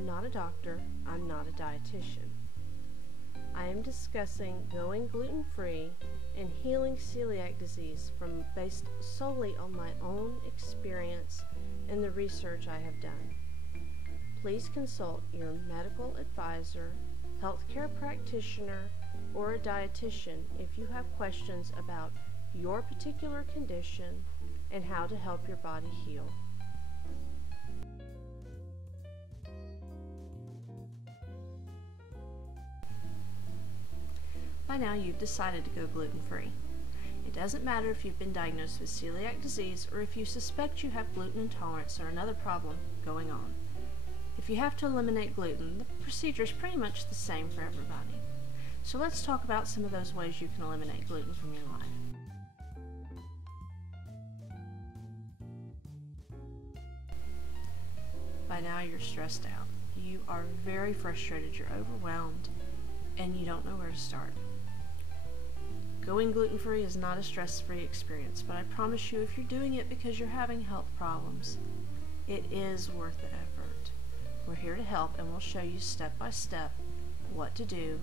I'm not a doctor, I'm not a dietitian. I am discussing going gluten-free and healing celiac disease based solely on my own experience and the research I have done. Please consult your medical advisor, healthcare practitioner, or a dietitian if you have questions about your particular condition and how to help your body heal. By now you've decided to go gluten-free. It doesn't matter if you've been diagnosed with celiac disease or if you suspect you have gluten intolerance or another problem going on. If you have to eliminate gluten, the procedure is pretty much the same for everybody. So let's talk about some of those ways you can eliminate gluten from your life. By now you're stressed out. You are very frustrated, you're overwhelmed, and you don't know where to start. Going gluten-free is not a stress-free experience, but I promise you if you're doing it because you're having health problems, it is worth the effort. We're here to help, and we'll show you step by step what to do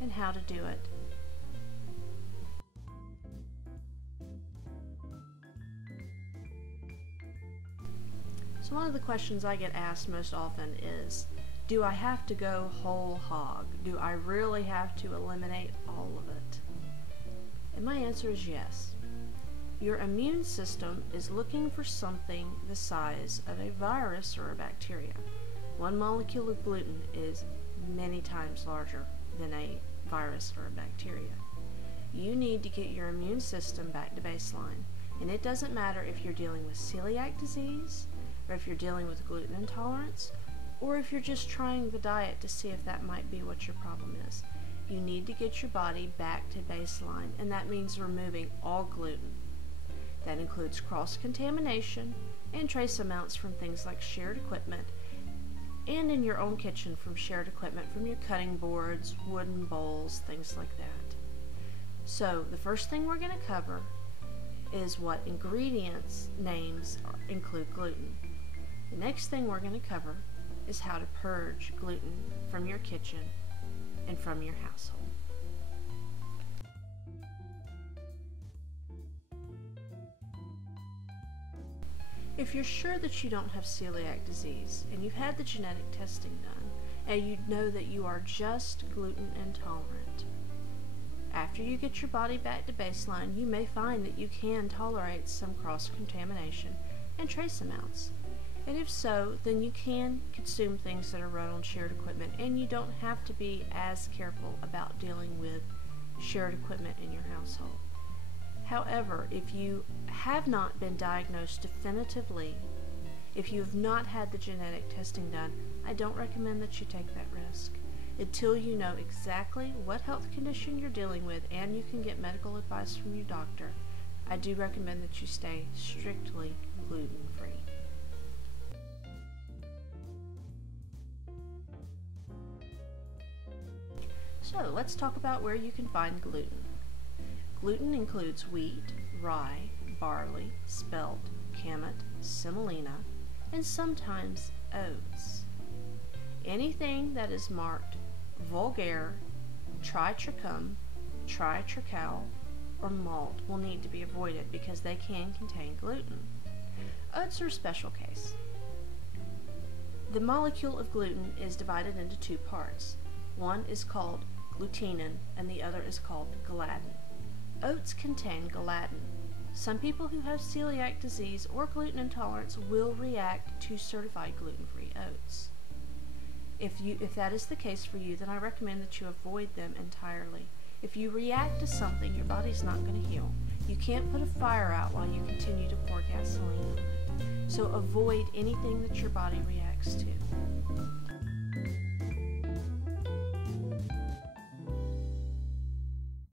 and how to do it. So one of the questions I get asked most often is, do I have to go whole hog? Do I really have to eliminate all of it? And my answer is yes. Your immune system is looking for something the size of a virus or a bacteria. One molecule of gluten is many times larger than a virus or a bacteria. You need to get your immune system back to baseline. And it doesn't matter if you're dealing with celiac disease, or if you're dealing with gluten intolerance, or if you're just trying the diet to see if that might be what your problem is. You need to get your body back to baseline, and that means removing all gluten. That includes cross-contamination and trace amounts from things like shared equipment, and in your own kitchen from shared equipment from your cutting boards, wooden bowls, things like that. So the first thing we're going to cover is what ingredients names include gluten. The next thing we're going to cover is how to purge gluten from your kitchen and from your household. If you're sure that you don't have celiac disease and you've had the genetic testing done and you know that you are just gluten intolerant, after you get your body back to baseline, you may find that you can tolerate some cross-contamination and trace amounts. And if so, then you can consume things that are run on shared equipment, and you don't have to be as careful about dealing with shared equipment in your household. However, if you have not been diagnosed definitively, if you have not had the genetic testing done, I don't recommend that you take that risk. Until you know exactly what health condition you're dealing with and you can get medical advice from your doctor, I do recommend that you stay strictly gluten-free. So let's talk about where you can find gluten. Gluten includes wheat, rye, barley, spelt, kamut, semolina, and sometimes oats. Anything that is marked vulgar, triticum, tritrical, or malt will need to be avoided because they can contain gluten. Oats are a special case. The molecule of gluten is divided into two parts. One is called glutenin and the other is called ghalatin. Oats contain ghalatin. Some people who have celiac disease or gluten intolerance will react to certified gluten-free oats. If that is the case for you, then I recommend that you avoid them entirely. If you react to something, your body's not going to heal. You can't put a fire out while you continue to pour gasoline on it. So avoid anything that your body reacts to.